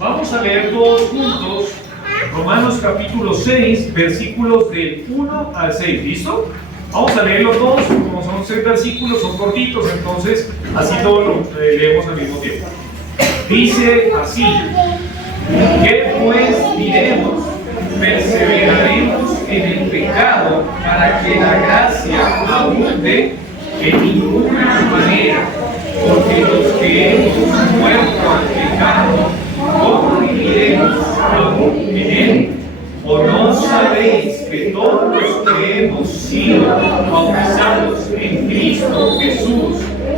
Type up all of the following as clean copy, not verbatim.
Vamos a leer todos juntos Romanos capítulo 6, versículos del 1 al 6. ¿Listo? Vamos a leerlo todos, como son 6 versículos, son cortitos, entonces así todos lo leemos al mismo tiempo. Dice así: ¿qué pues diremos? ¿Perseveraremos en el pecado para que la gracia abunde? En ninguna manera, porque los que hemos muerto al pecado, ¿cómo viviremos aún en él? ¿O no sabéis que todos los que hemos sido bautizados en Cristo Jesús,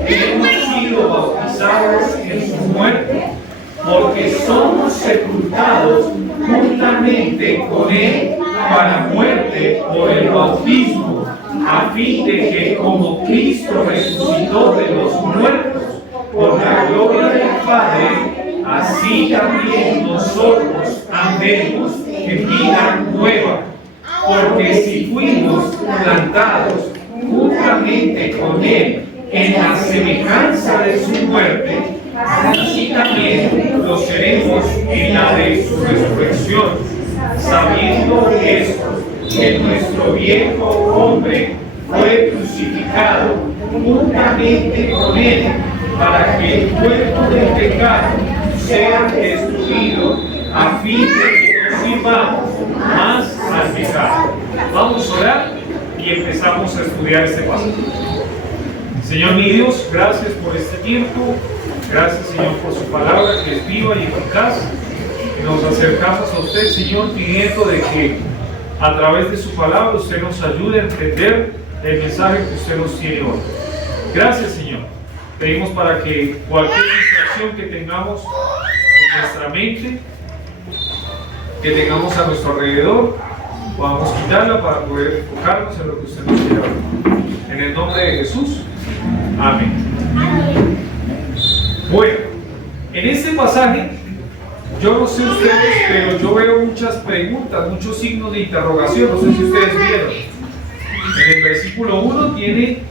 hemos sido bautizados en su muerte? Porque somos sepultados juntamente con él para muerte por el bautismo, a fin de que como Cristo resucitó de los muertos por la gloria del Padre, así también nosotros andemos en vida nueva. Porque si fuimos plantados juntamente con él en la semejanza de su muerte, así también lo seremos en la de su resurrección, sabiendo esto, que nuestro viejo hombre fue crucificado juntamente con él, para que el cuerpo del pecado sea destruido, a fin de que no sirvamos más al pecado. Vamos a orar y empezamos a estudiar este pasaje. Señor mi Dios, gracias por este tiempo. Gracias, Señor, por su palabra que es viva y eficaz. Nos acercamos a usted, Señor, pidiendo de que a través de su palabra usted nos ayude a entender el mensaje que usted nos tiene hoy. Gracias, Señor. Pedimos para que cualquier distracción que tengamos en nuestra mente, que tengamos a nuestro alrededor, podamos quitarla para poder enfocarnos en lo que usted nos quiere hablar. En el nombre de Jesús. Amén. Bueno, en este pasaje, yo no sé ustedes, pero yo veo muchas preguntas, muchos signos de interrogación. No sé si ustedes vieron. En el versículo 1 tiene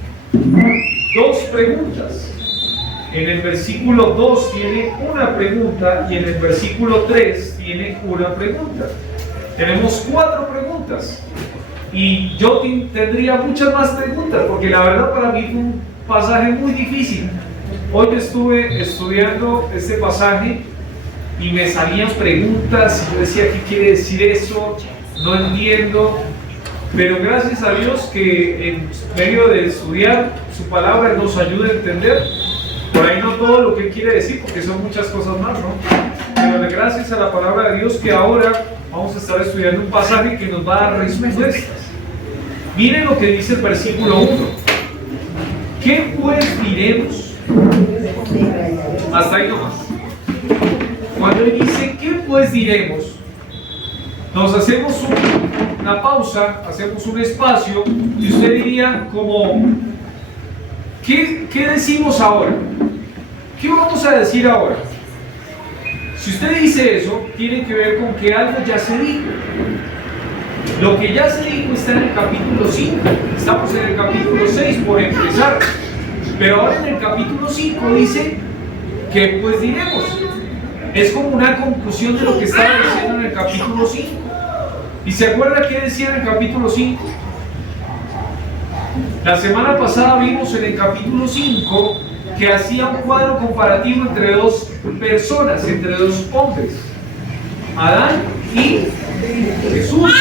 dos preguntas. En el versículo 2 tiene una pregunta y en el versículo 3 tiene una pregunta. Tenemos 4 preguntas. Y yo tendría muchas más preguntas, porque la verdad para mí fue un pasaje muy difícil. Hoy estuve estudiando este pasaje y me salían preguntas y yo decía, ¿qué quiere decir eso? No entiendo. Pero gracias a Dios que en medio de estudiar su palabra nos ayuda a entender. Por ahí no todo lo que Él quiere decir, porque son muchas cosas más, ¿no? Pero gracias a la palabra de Dios que ahora vamos a estar estudiando un pasaje que nos va a dar respuestas. Miren lo que dice el versículo 1. ¿Qué pues diremos? Hasta ahí nomás. Cuando Él dice, ¿qué pues diremos? Nos hacemos una pausa, hacemos un espacio y usted diría como, ¿qué decimos ahora? ¿Qué vamos a decir ahora? Si usted dice eso, tiene que ver con que algo ya se dijo. Lo que ya se dijo está en el capítulo 5. Estamos en el capítulo 6 por empezar. Pero ahora en el capítulo 5 dice, ¿qué pues diremos? Es como una conclusión de lo que estaba diciendo en el capítulo 5. ¿Y se acuerda qué decía en el capítulo 5? La semana pasada vimos en el capítulo 5 que hacía un cuadro comparativo entre dos personas, entre dos hombres, Adán y Jesús.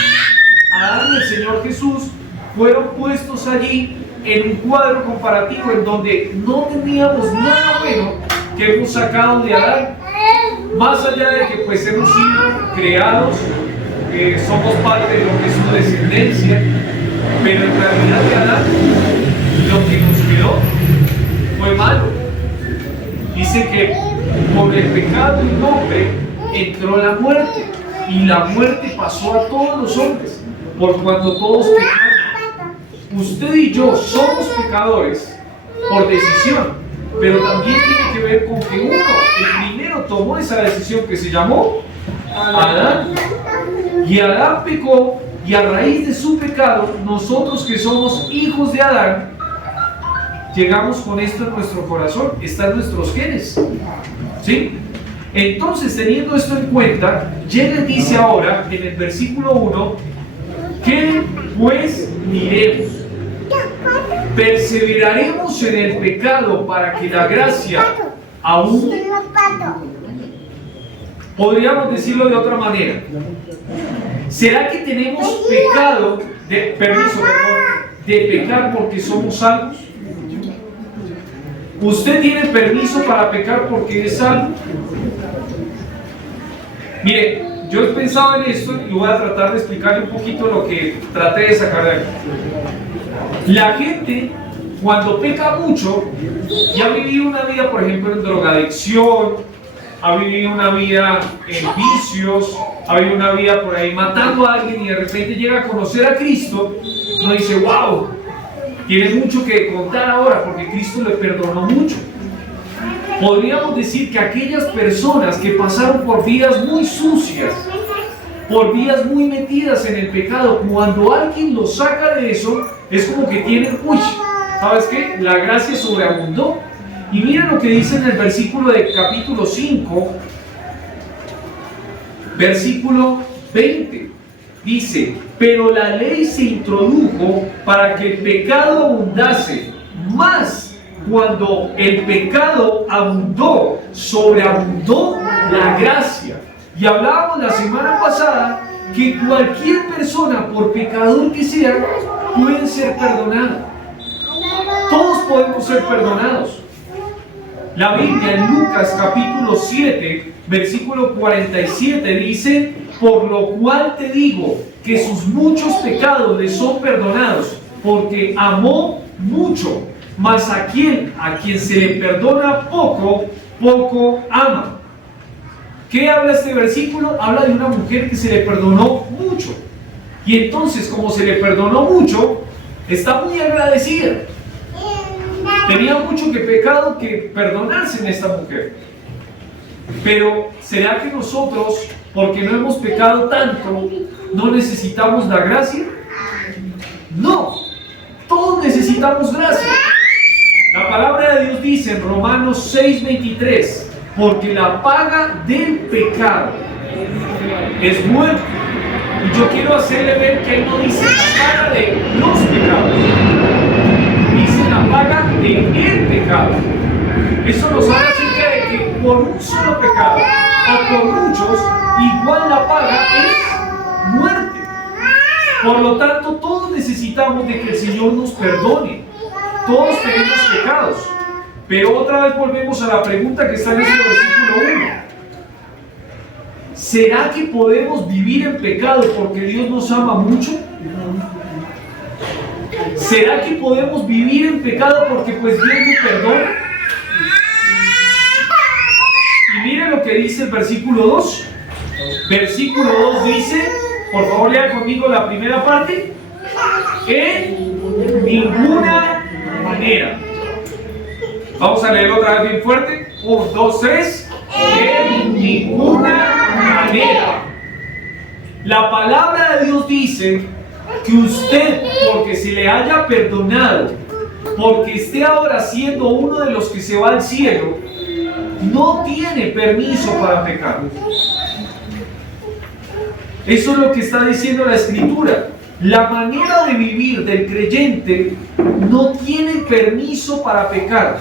Adán y el Señor Jesús fueron puestos allí en un cuadro comparativo en donde no teníamos nada bueno que hemos sacado de Adán, más allá de que pues hemos sido creados, somos parte de lo que es su descendencia, pero en realidad de Adán lo que nos quedó fue malo. Dice que por el pecado de un hombre entró la muerte, y la muerte pasó a todos los hombres, por cuando todos pecaron. Usted y yo somos pecadores por decisión, pero también tiene que ver con que uno, el primero, tomó esa decisión que se llamó Adán, y Adán pecó, y a raíz de su pecado, nosotros que somos hijos de Adán, llegamos con esto en nuestro corazón, está en nuestros genes, ¿sí? Entonces, teniendo esto en cuenta, ya les dice ahora en el versículo 1, ¿qué pues diremos? ¿Perseveraremos en el pecado para que la gracia aún? Podríamos decirlo de otra manera. ¿Será que tenemos pecado, de pecar porque somos salvos? ¿Usted tiene permiso para pecar porque es salvo? Mire, yo he pensado en esto y voy a tratar de explicarle un poquito lo que traté de sacar de aquí. La gente, cuando peca mucho, y ha vivido una vida, por ejemplo, en drogadicción, ha vivido una vida en vicios, ha vivido una vida por ahí matando a alguien y de repente llega a conocer a Cristo, uno dice, wow, tiene mucho que contar ahora porque Cristo le perdonó mucho. Podríamos decir que aquellas personas que pasaron por vidas muy sucias, por vidas muy metidas en el pecado, cuando alguien los saca de eso, es como que tienen, uy, ¿sabes qué? La gracia sobreabundó. Y mira lo que dice en el versículo de capítulo 5, versículo 20. Dice, pero la ley se introdujo para que el pecado abundase, más cuando el pecado abundó, sobreabundó la gracia. Y hablábamos la semana pasada que cualquier persona, por pecador que sea, puede ser perdonada. Todos podemos ser perdonados. La Biblia en Lucas capítulo 7, versículo 47 dice, por lo cual te digo que sus muchos pecados le son perdonados, porque amó mucho, mas a quien se le perdona poco, poco ama. ¿Qué habla este versículo? Habla de una mujer que se le perdonó mucho. Y entonces, como se le perdonó mucho, está muy agradecida. Tenía mucho que pecado que perdonarse en esta mujer. Pero, ¿será que nosotros, porque no hemos pecado tanto, no necesitamos la gracia? No, todos necesitamos gracia. La palabra de Dios dice en Romanos 6:23, porque la paga del pecado es muerte. Y yo quiero hacerle ver que ahí no dice la paga de los pecados, dice la paga del pecado. Eso nos habla acerca de que por un solo pecado o por muchos, igual la paga es muerte. Por lo tanto, todos necesitamos de que el Señor nos perdone. Todos tenemos pecados. Pero otra vez volvemos a la pregunta que está en ese versículo 1. ¿Será que podemos vivir en pecado porque Dios nos ama mucho? ¿Será que podemos vivir en pecado porque pues Dios nos perdona? Y mire lo que dice el versículo 2. Versículo 2 dice, por favor lea conmigo la primera parte. En ninguna manera. Vamos a leerlo otra vez bien fuerte. 1, 2, 3. En ninguna manera. La palabra de Dios dice que usted, porque se le haya perdonado, porque esté ahora siendo uno de los que se va al cielo, no tiene permiso para pecar. Eso es lo que está diciendo la Escritura. La manera de vivir del creyente no tiene permiso para pecar.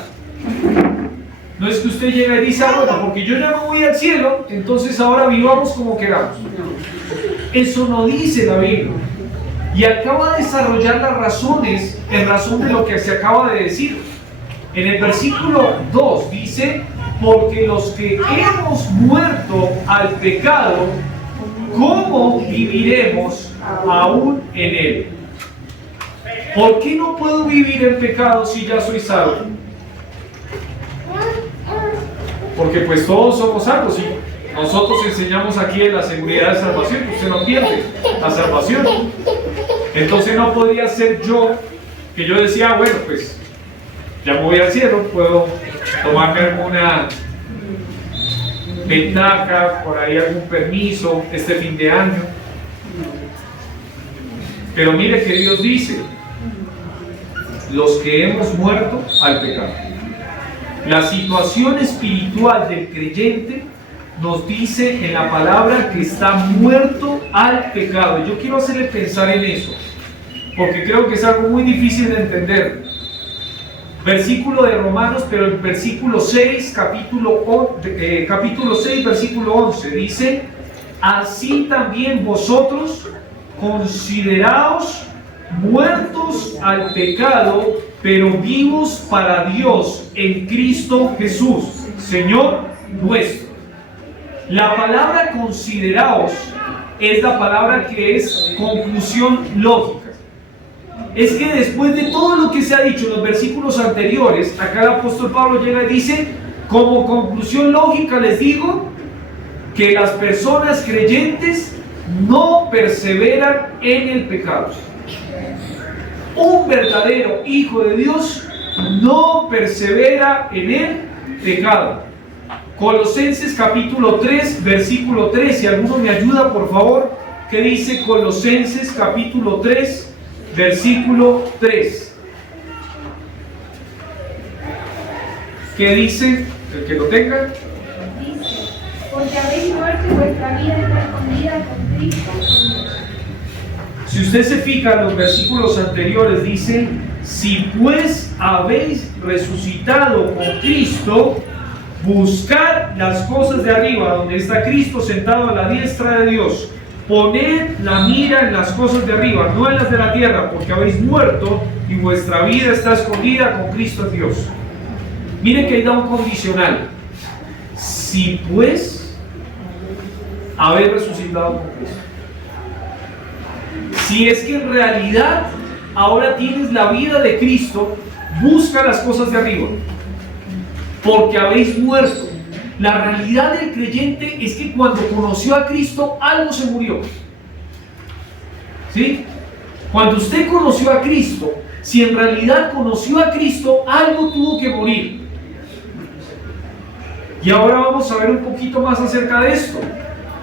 No es que usted llegue y dice, bueno, porque yo ya no voy al cielo, entonces ahora vivamos como queramos. Eso no dice la Biblia. Y acaba de desarrollar las razones en razón de lo que se acaba de decir. En el versículo 2 dice, porque los que hemos muerto al pecado, ¿cómo viviremos aún en él? ¿Por qué no puedo vivir en pecado si ya soy salvo? Porque pues todos somos salvos y nosotros enseñamos aquí en la seguridad de salvación, que usted no pierde la salvación. Entonces no podría ser yo, que yo decía, bueno, pues ya me voy al cielo, puedo tomarme alguna ventaja, por ahí algún permiso este fin de año. Pero mire que Dios dice, los que hemos muerto al pecado. La situación espiritual del creyente nos dice en la palabra que está muerto al pecado. Yo quiero hacerle pensar en eso, porque creo que es algo muy difícil de entender. Versículo de Romanos, pero el versículo 6, capítulo 6, versículo 11, dice: así también vosotros consideraos muertos al pecado, pero vivos para Dios en Cristo Jesús, Señor nuestro. La palabra consideraos es la palabra que es conclusión lógica. Es que después de todo lo que se ha dicho en los versículos anteriores, acá el apóstol Pablo llega y dice: como conclusión lógica les digo que las personas creyentes no perseveran en el pecado. Un verdadero hijo de Dios no persevera en el pecado. Colosenses capítulo 3, versículo 3, si alguno me ayuda por favor, ¿qué dice Colosenses capítulo 3, versículo 3? ¿Qué dice? El que lo tenga. Dice: porque habéis muerto y vuestra vida está escondida con Cristo. Si usted se fija en los versículos anteriores, dice: si pues habéis resucitado con Cristo, buscad las cosas de arriba, donde está Cristo sentado a la diestra de Dios. Poned la mira en las cosas de arriba, no en las de la tierra, porque habéis muerto y vuestra vida está escondida con Cristo en Dios. Mire que ahí da un condicional. Si pues habéis resucitado con Cristo. Si es que en realidad ahora tienes la vida de Cristo, busca las cosas de arriba, porque habéis muerto. La realidad del creyente es que cuando conoció a Cristo, algo se murió. ¿Sí? Cuando usted conoció a Cristo, si en realidad conoció a Cristo, algo tuvo que morir. Y ahora vamos a ver un poquito más acerca de esto.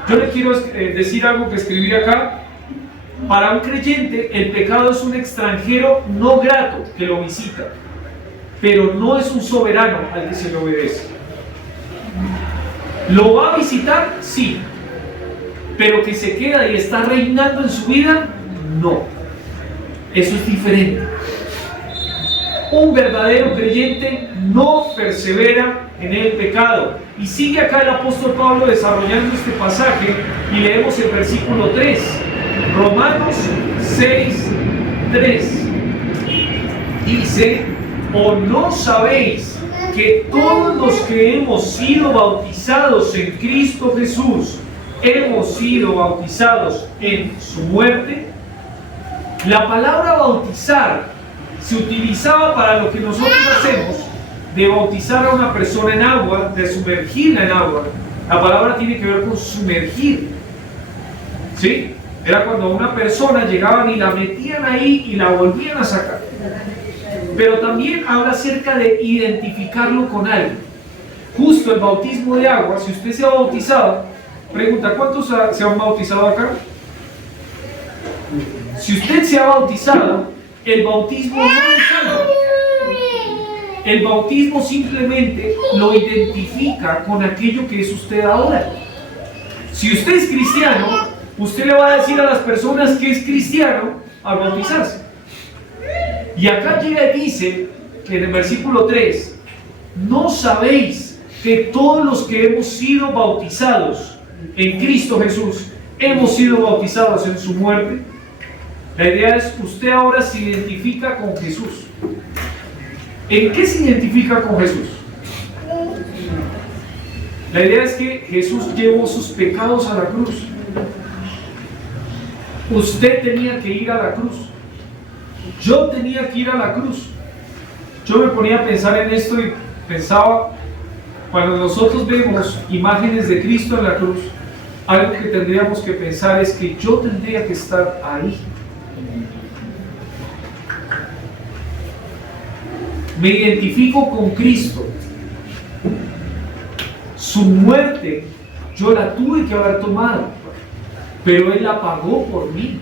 Yo le quiero decir algo que escribí acá. Para un creyente, el pecado es un extranjero no grato que lo visita, pero no es un soberano al que se le obedece. ¿Lo va a visitar? Sí. Pero que se queda y está reinando en su vida, no. Eso es diferente. Un verdadero creyente no persevera en el pecado. Y sigue acá el apóstol Pablo desarrollando este pasaje y leemos el versículo 3. Romanos 6, 3. Dice: ¿o no sabéis que todos los que hemos sido bautizados en Cristo Jesús hemos sido bautizados en su muerte? La palabra bautizar se utilizaba para lo que nosotros hacemos, de bautizar a una persona en agua, de sumergirla en agua. La palabra tiene que ver con sumergir. ¿Sí? Era cuando una persona llegaban y la metían ahí y la volvían a sacar. Pero también habla acerca de identificarlo con alguien. Justo el bautismo de agua, si usted se ha bautizado, pregunta: ¿cuántos se han bautizado acá? Si usted se ha bautizado, el bautismo no es algo. El bautismo simplemente lo identifica con aquello que es usted ahora. Si usted es cristiano, usted le va a decir a las personas que es cristiano al bautizarse. Y acá llega y dice, en el versículo 3, ¿no sabéis que todos los que hemos sido bautizados en Cristo Jesús hemos sido bautizados en su muerte? La idea es, usted ahora se identifica con Jesús. ¿En qué se identifica con Jesús? La idea es que Jesús llevó sus pecados a la cruz. Usted tenía que ir a la cruz. Yo tenía que ir a la cruz. Yo me ponía a pensar en esto y pensaba, cuando nosotros vemos imágenes de Cristo en la cruz, algo que tendríamos que pensar es que yo tendría que estar ahí. Me identifico con Cristo. Su muerte yo la tuve que haber tomado, pero Él la pagó por mí.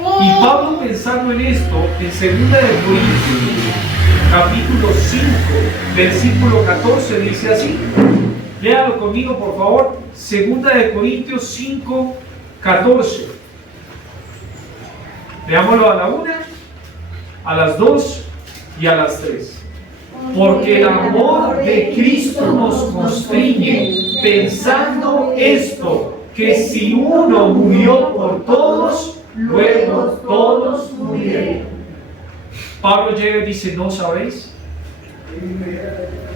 Y Pablo, pensando en esto, en 2 de Corintios, capítulo 5, versículo 14, dice así: Léalo conmigo, por favor. 2 Corintios 5, 14. Leámoslo a la 1, a las 2 y a las 3. Porque el amor de Cristo nos constriñe, pensando esto, que si uno murió por todos, luego todos murieron. Pablo llega y dice, ¿no sabéis?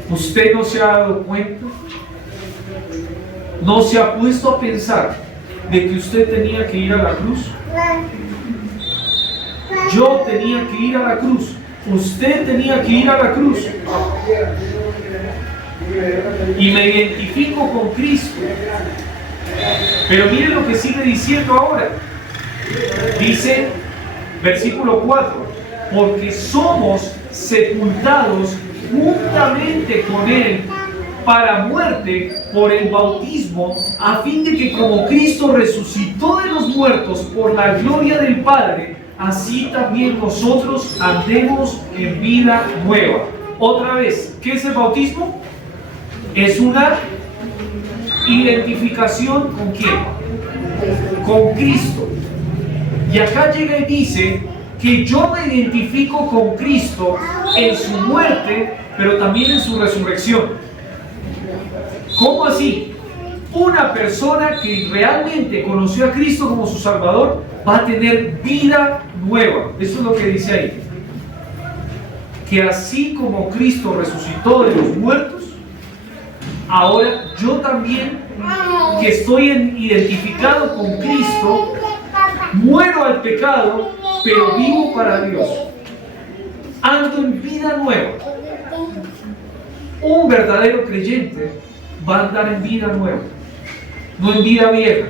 ¿Usted no se ha dado cuenta? ¿No se ha puesto a pensar de que usted tenía que ir a la cruz? Yo tenía que ir a la cruz. Usted tenía que ir a la cruz. Y me identifico con Cristo. Pero miren lo que sigue diciendo ahora. Dice, versículo 4, porque somos sepultados juntamente con Él para muerte por el bautismo, a fin de que como Cristo resucitó de los muertos por la gloria del Padre, así también nosotros andemos en vida nueva. Otra vez, ¿qué es el bautismo? Es una identificación ¿con quién? Con Cristo. Y acá llega y dice que yo me identifico con Cristo en su muerte, pero también en su resurrección. ¿Cómo así? Una persona que realmente conoció a Cristo como su Salvador va a tener vida nueva. Eso es lo que dice ahí. Que así como Cristo resucitó de los muertos, ahora yo también, que estoy identificado con Cristo, muero al pecado, pero vivo para Dios. Ando en vida nueva. Un verdadero creyente va a andar en vida nueva, no en vida vieja.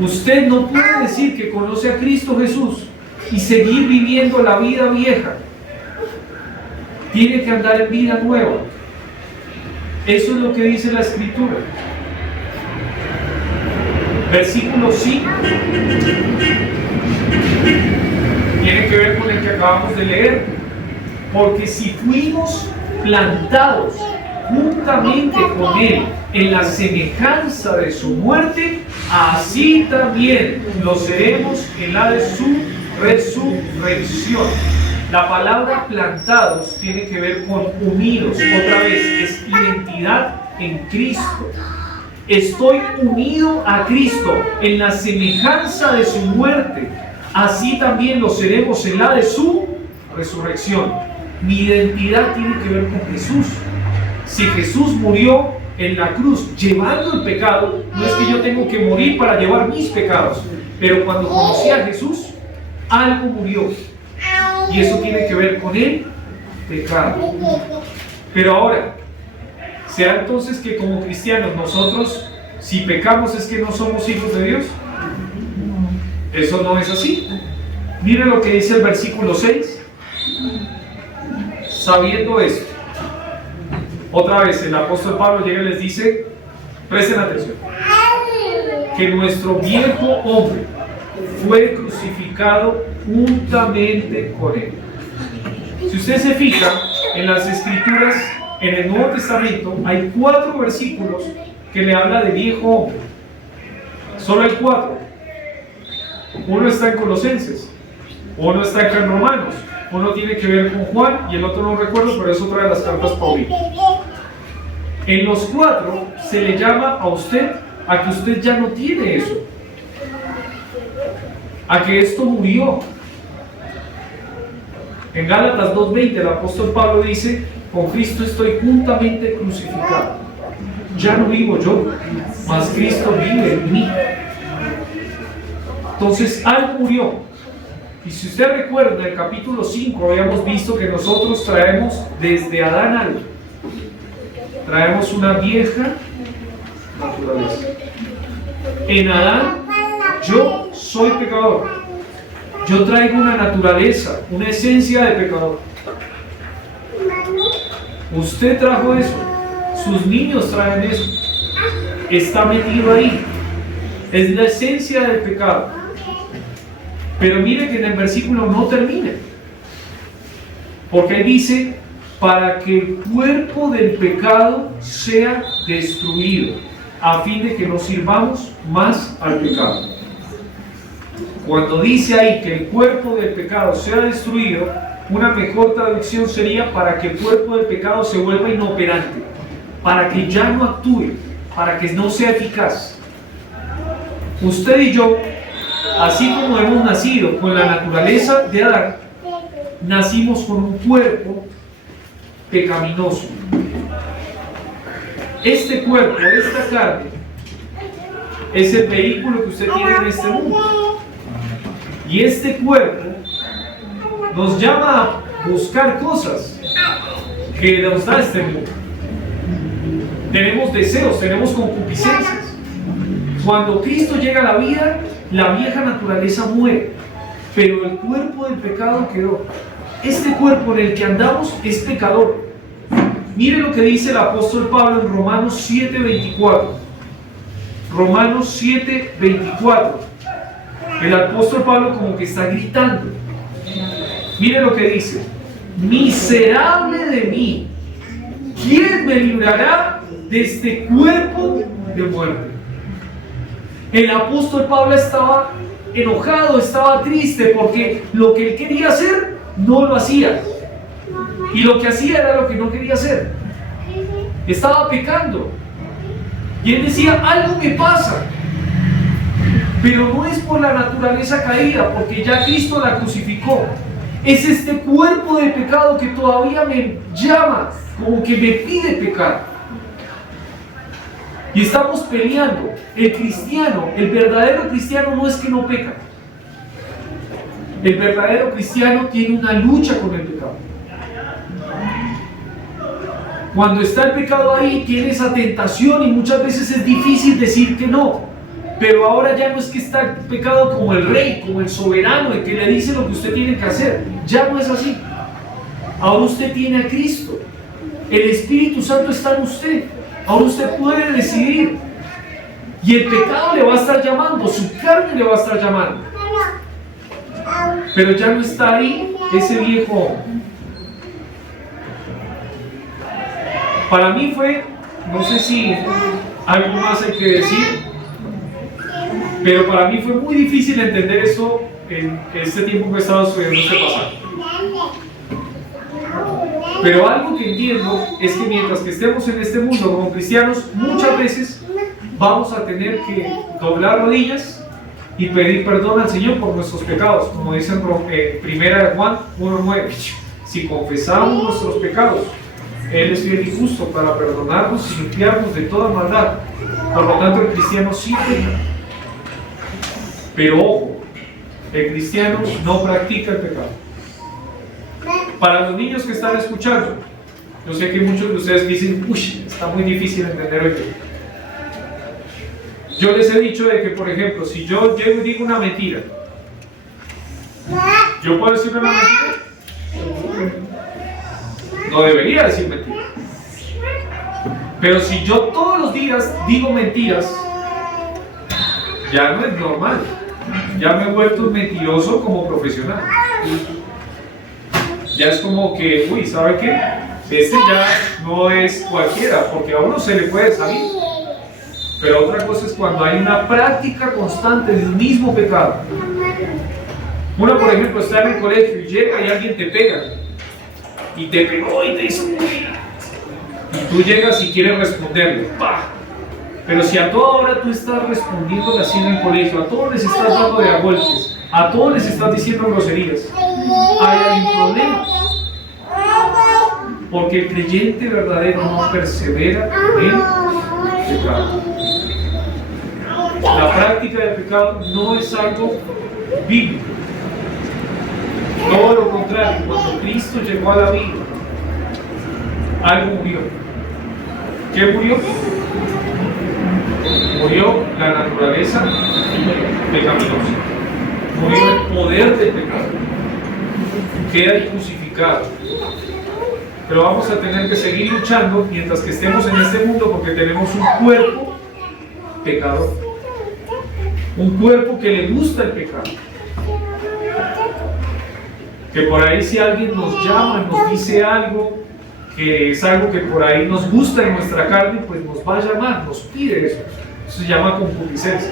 Usted no puede decir que conoce a Cristo Jesús y seguir viviendo la vida vieja. Tiene que andar en vida nueva. Eso es lo que dice la Escritura. Versículo 5 tiene que ver con el que acabamos de leer. Porque si fuimos plantados juntamente con Él en la semejanza de su muerte, así también lo seremos en la de su resurrección. La palabra plantados tiene que ver con unidos. Otra vez, es identidad en Cristo. Estoy unido a Cristo en la semejanza de su muerte. Así también lo seremos en la de su resurrección. Mi identidad tiene que ver con Jesús. Si Jesús murió en la cruz llevando el pecado, no es que yo tengo que morir para llevar mis pecados, pero cuando conocí a Jesús, algo murió, y eso tiene que ver con el pecado. Pero ahora, ¿será entonces que como cristianos nosotros, si pecamos, es que no somos hijos de Dios? Eso no es así. Miren lo que dice el versículo 6. Sabiendo esto, otra vez el apóstol Pablo llega y les dice, presten atención, que nuestro viejo hombre fue crucificado juntamente con él. Si usted se fija en las Escrituras, en el Nuevo Testamento, hay 4 versículos que le habla de viejo hombre. Solo hay 4. Uno está en Colosenses, uno está acá en Romanos, uno tiene que ver con Juan y el otro no recuerdo, pero es otra de las cartas paulinas. En los 4 se le llama a usted a que usted ya no tiene eso, a que esto murió. En Gálatas 2:20 el apóstol Pablo dice, con Cristo estoy juntamente crucificado. Ya no vivo yo, mas Cristo vive en mí. Entonces algo murió. Y si usted recuerda, en el capítulo 5 habíamos visto que nosotros traemos desde Adán algo. Traemos una vieja naturaleza. En Adán yo soy pecador. Yo traigo una naturaleza, una esencia de pecador. Usted trajo eso. Sus niños traen eso. Está metido ahí. Es la esencia del pecado. Pero mire que en el versículo no termina. Porque dice, para que el cuerpo del pecado sea destruido, a fin de que no sirvamos más al pecado. Cuando dice ahí que el cuerpo del pecado sea destruido, una mejor traducción sería para que el cuerpo del pecado se vuelva inoperante, para que ya no actúe, para que no sea eficaz. Usted y yo, así como hemos nacido con la naturaleza de Adán, nacimos con un cuerpo pecaminoso. Este cuerpo, esta carne, es el vehículo que usted tiene en este mundo. Y este cuerpo nos llama a buscar cosas que nos da este mundo. Tenemos deseos, tenemos concupiscencias. Cuando Cristo llega a la vida, la vieja naturaleza muere, pero el cuerpo del pecado quedó. Este cuerpo en el que andamos es pecador. Mire lo que dice el apóstol Pablo en Romanos 7:24. Romanos 7:24. El apóstol Pablo como que está gritando. Mire lo que dice: miserable de mí, ¿quién me librará de este cuerpo de muerte? El apóstol Pablo estaba enojado, estaba triste porque lo que él quería hacer no lo hacía, y lo que hacía era lo que no quería hacer. Estaba pecando y él decía: algo me pasa, pero no es por la naturaleza caída, porque ya Cristo la crucificó. Es este cuerpo de pecado que todavía me llama, como que me pide pecar. Y estamos peleando. El cristiano, el verdadero cristiano, no es que no peca. El verdadero cristiano tiene una lucha con el pecado. Cuando está el pecado ahí, tiene esa tentación y muchas veces es difícil decir que no. Pero ahora ya no es que está el pecado como el rey, como el soberano, el que le dice lo que usted tiene que hacer. Ya no es así. Ahora usted tiene a Cristo. El Espíritu Santo está en usted. Ahora usted puede decidir. Y el pecado le va a estar llamando, su carne le va a estar llamando. Pero ya no está ahí ese viejo hombre. Para mí fue, no sé si algo más hay que decir, pero para mí fue muy difícil entender eso en este tiempo que he estado estudiando este pasaje. Pero algo que entiendo es que mientras que estemos en este mundo como cristianos, muchas veces vamos a tener que doblar rodillas y pedir perdón al Señor por nuestros pecados, como dice en 1 Juan 1:9. Si confesamos nuestros pecados, Él es fiel y justo para perdonarnos y limpiarnos de toda maldad. Por lo tanto, el cristiano sí peca. Pero ojo, el cristiano no practica el pecado. Para los niños que están escuchando, yo sé que muchos de ustedes dicen: uy, está muy difícil entender hoy. Yo les he dicho de que, por ejemplo, si yo llego y digo una mentira, ¿yo puedo decir una mentira? No debería decir mentiras. Pero si yo todos los días digo mentiras, ya no es normal. Ya me he vuelto un mentiroso como profesional. Ya es como que, uy, ¿sabe qué? Este ya no es cualquiera, porque a uno se le puede salir. Pero otra cosa es cuando hay una práctica constante del mismo pecado. Uno, por ejemplo, está en el colegio y llega y alguien te pega. Y te pegó y te hizo uy. Y tú llegas y quieres responderle. ¡Pah! Pero si a toda hora tú estás respondiendo así en el colegio, a todos les estás dando de a golpes, a todos les estás diciendo groserías, hay un problema. Porque el creyente verdadero no persevera en el pecado. La práctica del pecado no es algo bíblico. Todo lo contrario, cuando Cristo llegó a la vida, algo murió. ¿Qué murió? Murió la naturaleza pecaminosa. Murió el poder del pecado. Queda crucificado. Pero vamos a tener que seguir luchando mientras que estemos en este mundo, porque tenemos un cuerpo pecador. Un cuerpo que le gusta el pecado. Que por ahí si alguien nos llama, nos dice algo, que es algo que por ahí nos gusta en nuestra carne, pues nos va a llamar, nos pide eso. Eso se llama concupiscencia.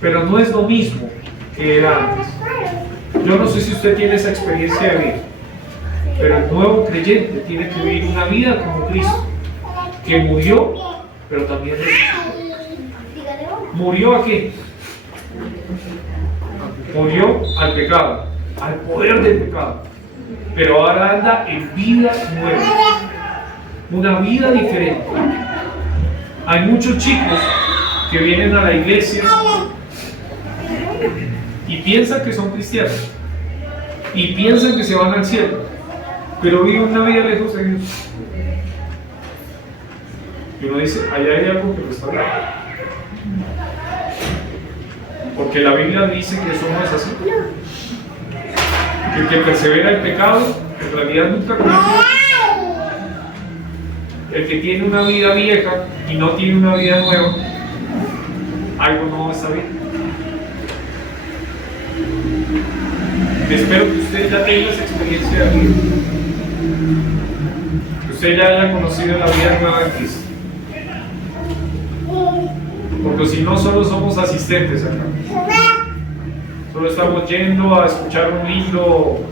Pero no es lo mismo que era antes. Yo no sé si usted tiene esa experiencia de vida, pero el nuevo creyente tiene que vivir una vida como Cristo, que murió, pero también resucitó. ¿Murió a qué? Murió al pecado, al poder del pecado, pero ahora anda en vida nueva, una vida diferente. Hay muchos chicos que vienen a la iglesia y piensan que son cristianos y piensan que se van al cielo, pero viven una vida lejos de Dios. Y uno dice, allá hay algo que lo está hablando. Porque la Biblia dice que eso no es así. Que el que persevera el pecado, en realidad nunca conoce. El que tiene una vida vieja y no tiene una vida nueva, algo no está bien. Espero que usted ya tenga esa experiencia de vida. Que usted ya haya conocido la vida nueva de Cristo. Porque si no, solo somos asistentes acá. Solo estamos yendo a escuchar un lindo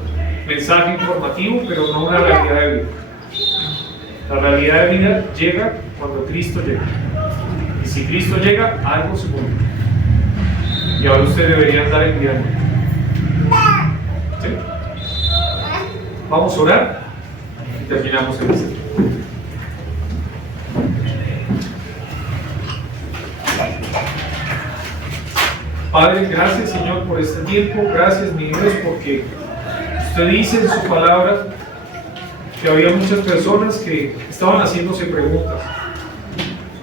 mensaje informativo, pero no una realidad de vida. La realidad de vida llega cuando Cristo llega. Y si Cristo llega, algo se mueve. Y ahora usted debería andar en vida nueva. ¿Sí? Vamos a orar y terminamos el mensaje. Padre, gracias Señor por este tiempo, gracias mi Dios porque usted dice en su palabra que había muchas personas que estaban haciéndose preguntas,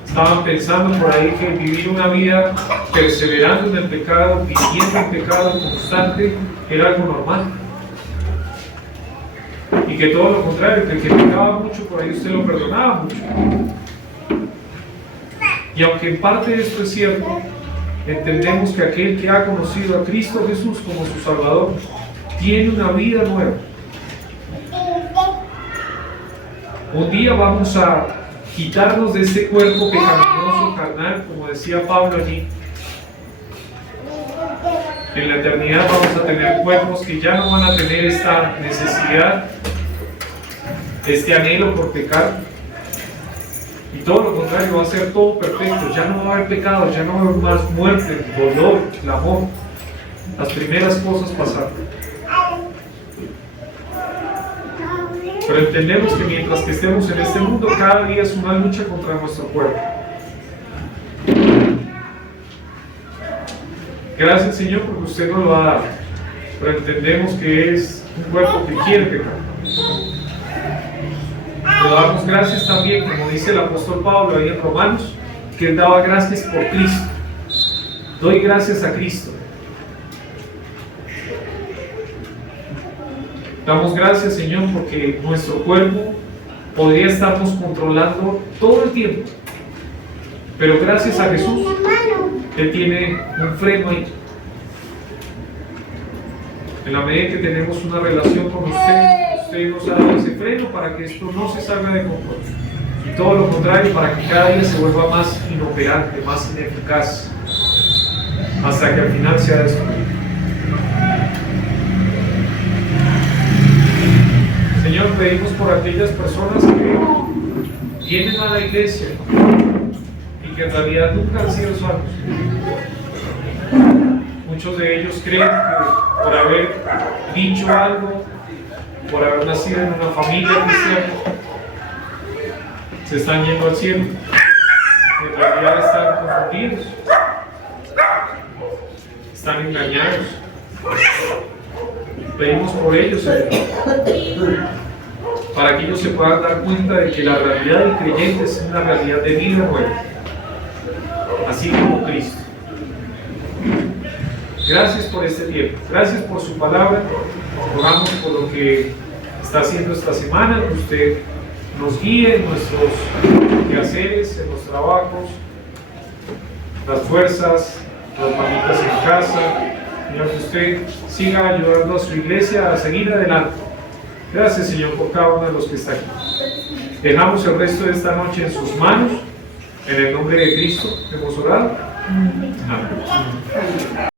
estaban pensando por ahí que vivir una vida perseverando en el pecado, viviendo el pecado constante era algo normal y que todo lo contrario, que el que pecaba mucho por ahí usted lo perdonaba mucho. Y aunque en parte esto es cierto, entendemos que aquel que ha conocido a Cristo Jesús como su Salvador tiene una vida nueva. Un día vamos a quitarnos de este cuerpo pecaminoso, carnal, como decía Pablo allí. En la eternidad vamos a tener cuerpos que ya no van a tener esta necesidad, este anhelo por pecar. Y todo lo contrario, va a ser todo perfecto, ya no va a haber pecado, ya no va a haber más muerte, dolor, clamor. Las primeras cosas pasaron. Pero entendemos que mientras que estemos en este mundo, cada día es una lucha contra nuestro cuerpo. Gracias Señor porque usted nos lo va a dar, pero entendemos que es un cuerpo que quiere pecar. Pero damos gracias también, como dice el apóstol Pablo ahí en Romanos, que él daba gracias por Cristo. Doy gracias a Cristo. Damos gracias, Señor, porque nuestro cuerpo podría estarnos controlando todo el tiempo. Pero gracias a Jesús, Él tiene un freno ahí. En la medida que tenemos una relación con usted nos ha dado ese freno para que esto no se salga de control. Y todo lo contrario, para que cada día se vuelva más inoperante, más ineficaz, hasta que al final sea destruido. Señor, pedimos por aquellas personas que vienen a la iglesia y que en realidad nunca han sido salvos. Muchos de ellos creen que por haber dicho algo, por haber nacido en una familia cristiana, se están yendo al cielo. En realidad están confundidos, están engañados. Pedimos por ellos, Señor, para que ellos se puedan dar cuenta de que la realidad del creyente es una realidad de vida nueva, así como Cristo. Gracias por este tiempo, gracias por su palabra. Rogamos por lo que está haciendo esta semana, que usted nos guíe en nuestros quehaceres, en los trabajos, las fuerzas, las mamitas en casa. Señor, que usted siga ayudando a su iglesia a seguir adelante Gracias, Señor, por cada uno de los que está aquí. Dejamos el resto de esta noche en sus manos. En el nombre de Cristo hemos orado. Amén.